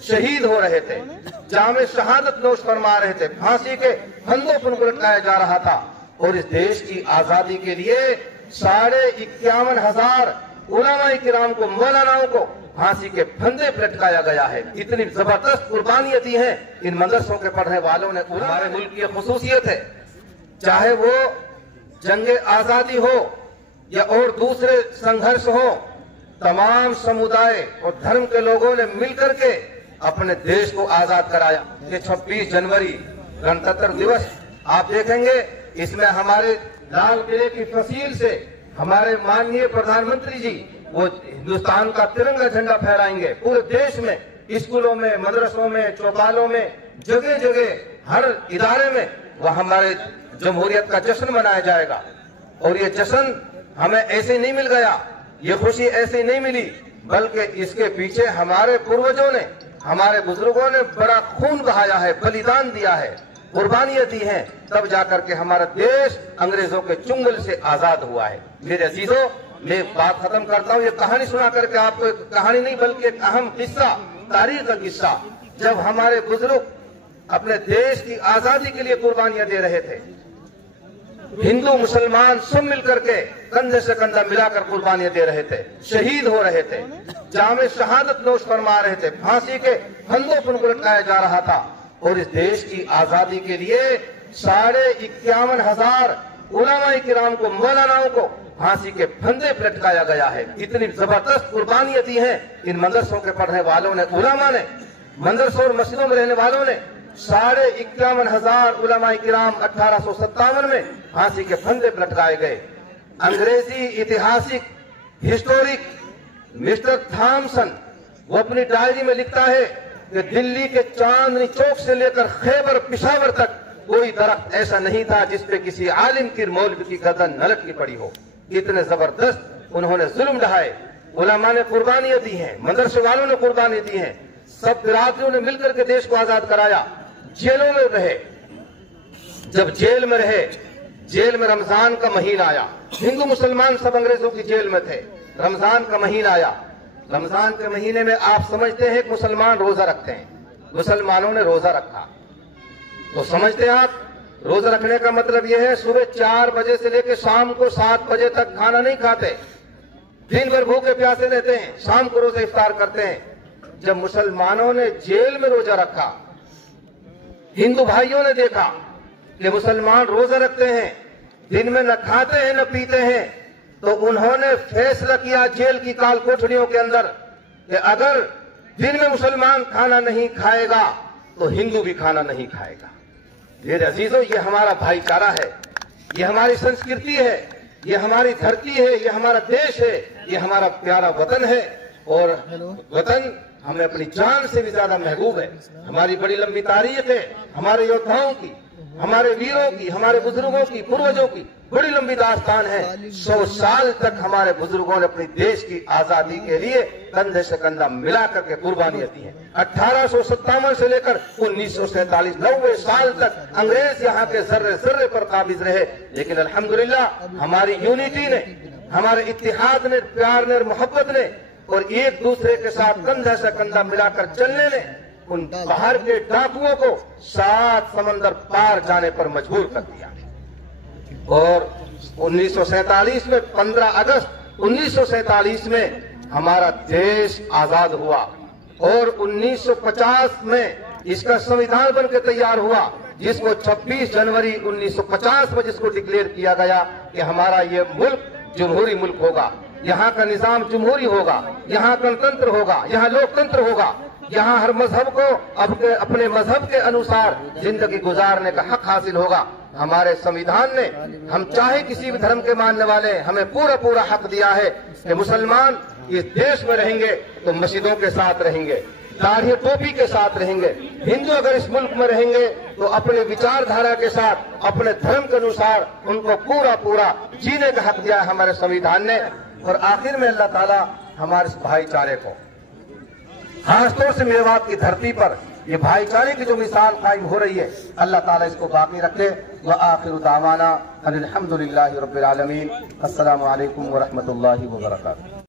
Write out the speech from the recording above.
शहीद हो रहे थे, जामे शहादत नोश फरमा रहे थे, फांसी के फंदों पर लटकाया जा रहा था। और इस देश की आजादी के लिए 51,500 उलमा किराम को, मौलानाओं को फांसी के फंदे पर लटकाया गया है। इतनी जबरदस्त कुर्बानियां दी हैं इन मदरसों के पढ़ने वालों ने। हमारे मुल्क की खुसूसियत है, चाहे वो जंग आजादी हो या और दूसरे संघर्ष हो, तमाम समुदाय और धर्म के लोगों ने मिलकर के अपने देश को आजाद कराया। ये 26 जनवरी गणतंत्र दिवस आप देखेंगे, इसमें हमारे लाल किले की फसील से हमारे माननीय प्रधानमंत्री जी वो हिंदुस्तान का तिरंगा झंडा फहराएंगे पूरे देश में, स्कूलों में, मदरसों में, चौपालों में, जगह जगह हर इदारे में वह हमारे जमहूरियत का जश्न मनाया जाएगा। और ये जश्न हमें ऐसे नहीं मिल गया, ये खुशी ऐसे नहीं मिली, बल्कि इसके पीछे हमारे पूर्वजों ने, हमारे बुजुर्गों ने बड़ा खून बहाया है, बलिदान दिया है, कुर्बानियां दी हैं, तब जाकर के हमारा देश अंग्रेजों के चुंगल से आजाद हुआ है। मेरे अजीजों, मैं बात खत्म करता हूँ। ये कहानी सुना करके आपको, एक कहानी नहीं बल्कि एक अहम किस्सा, तारीख का किस्सा, जब हमारे बुजुर्ग अपने देश की आजादी के लिए कुर्बानियां दे रहे थे, हिंदू मुसलमान सब मिलकर के कंधे से कंधा मिलाकर कुर्बानियां दे रहे थे, शहीद हो रहे थे, जामे शहादत नोश फरमा रहे थे, फांसी के फंदों पर लटकाया जा रहा था। और इस देश की आजादी के लिए 51,500 उलमा किराम को, मौलानाओं को फांसी के फंदे पर लटकाया गया है। इतनी जबरदस्त कुर्बानियां दी हैं इन मदरसों के पढ़ने वालों ने, उलमा ने, मदरसों और मस्जिदों में रहने वालों ने। 51,500 उलमा किराम 1857 में फांसी के फंदे पर लटकाए गए। अंग्रेजी ऐतिहासिक हिस्टोरिक मिस्टर थॉमसन वो अपनी डायरी में लिखता है कि दिल्ली के चांदनी चौक से लेकर खैबर पिशावर तक कोई दरख्त ऐसा नहीं था जिसपे किसी आलिम की, मौलवी की गर्दन न लटकी पड़ी हो। इतने जबरदस्त उन्होंने जुल्म ढहाए, उलमा ने कुर्बानियां दी हैं, मदरसे वालों ने कुर्बानी दी हैं, सब बिरादरियों ने मिलकर के देश को आजाद कराया। जेलों में रहे, जब जेल में रहे, जेल में रमजान का महीना आया, हिंदू मुसलमान सब अंग्रेजों की जेल में थे, रमजान का महीना आया। रमजान के महीने में आप समझते हैं कि मुसलमान रोजा रखते हैं, मुसलमानों ने रोजा रखा तो समझते हैं आप, रोजा रखने का मतलब यह है सुबह 4 बजे से लेकर शाम को 7 बजे तक खाना नहीं खाते, दिन भर भूखे प्यासे रहते हैं, शाम को रोजा इफ्तार करते हैं। जब मुसलमानों ने जेल में रोजा रखा, हिंदू भाइयों ने देखा कि मुसलमान रोजा रखते हैं, दिन में न खाते हैं न पीते हैं, तो उन्होंने फैसला किया जेल की काल कोठरियों के अंदर कि अगर दिन में मुसलमान खाना नहीं खाएगा तो हिंदू भी खाना नहीं खाएगा। मेरे अजीजों, ये हमारा भाईचारा है, ये हमारी संस्कृति है, ये हमारी धरती है, ये हमारा देश है, ये हमारा प्यारा वतन है। और वतन हमें अपनी जान से भी ज्यादा महबूब है। हमारी बड़ी लंबी तारीख है, हमारे योद्धाओं की, हमारे वीरों की, हमारे बुजुर्गों की, पूर्वजों की बड़ी लंबी दास्तान है। 100 साल तक हमारे बुजुर्गों ने अपनी देश की आजादी के लिए कंधे से कंधा मिला करके कुर्बानियां दी हैं। 1857 से लेकर 1947 90 साल तक अंग्रेज यहाँ के जर्रे जर्रे पर काबिज रहे, लेकिन अल्हम्दुलिल्लाह हमारी यूनिटी ने, हमारे इत्तेहाद ने, प्यार ने, मोहब्बत ने और एक दूसरे के साथ कंधा से कंधा मिलाकर चलने ने उन बाहर के डाकुओं को 7 समंदर पार जाने पर मजबूर कर दिया। और 1947 में 15 अगस्त 1947 में हमारा देश आजाद हुआ और 1950 में इसका संविधान बनकर तैयार हुआ, जिसको 26 जनवरी 1950 में जिसको डिक्लेयर किया गया कि हमारा ये मुल्क जमहूरी मुल्क होगा, यहाँ का निजाम जमहूरी होगा, यहाँ गणतंत्र होगा, यहाँ लोकतंत्र होगा, यहाँ हर मजहब को अपने मजहब के अनुसार जिंदगी गुजारने का हक हासिल होगा। हमारे संविधान ने, हम चाहे किसी भी धर्म के मानने वाले, हमें पूरा पूरा हक दिया है कि मुसलमान इस देश में रहेंगे तो मस्जिदों के साथ रहेंगे, दाढ़ी टोपी के साथ रहेंगे, हिंदू अगर इस मुल्क में रहेंगे तो अपने विचारधारा के साथ, अपने धर्म के अनुसार उनको पूरा पूरा जीने का हक दिया है हमारे संविधान ने। और आखिर में अल्लाह ताला हमारे इस भाईचारे को, खासतौर से मेवात की धरती पर ये भाईचारे की जो मिसाल कायम हो रही है, अल्लाह ताला इसको बाकी रखे। व आखिरु दावाना अल्हम्दुलिल्लाहि रब्बिल आलमीन। अस्सलामु अलैकुम व रहमतुल्लाहि व बरकातुहू।